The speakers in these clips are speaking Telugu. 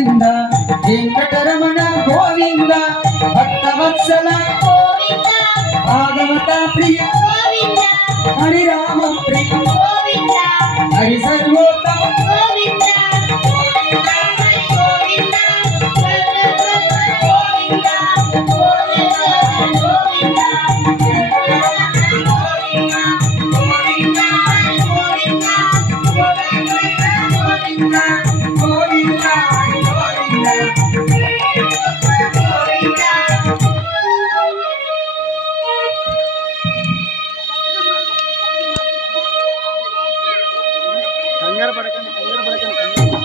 గోవింద వెంకటరమణ గోవింద భక్తవత్సల గోవింద భాగవత ప్రియ గోవింద హరిరామ ప్రియ గోవింద హరి సర్వోత్తమ గోవింద కంగారు పడకండి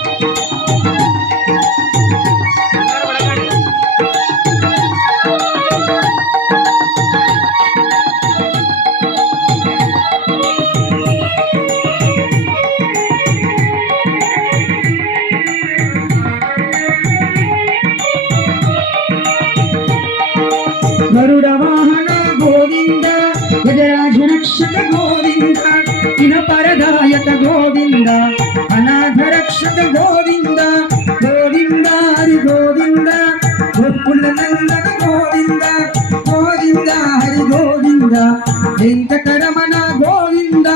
గరుడ వాహన గోవింద గజరాజ రక్షక గోవింద ఇన పరదాయక గోవింద అనాథ రక్షక గోవింద గోవింద హరి గోవింద గోకుల నందన గోవింద గోవింద హరి గోవింద వెంకటరమణ గోవింద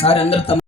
సార్ అందరు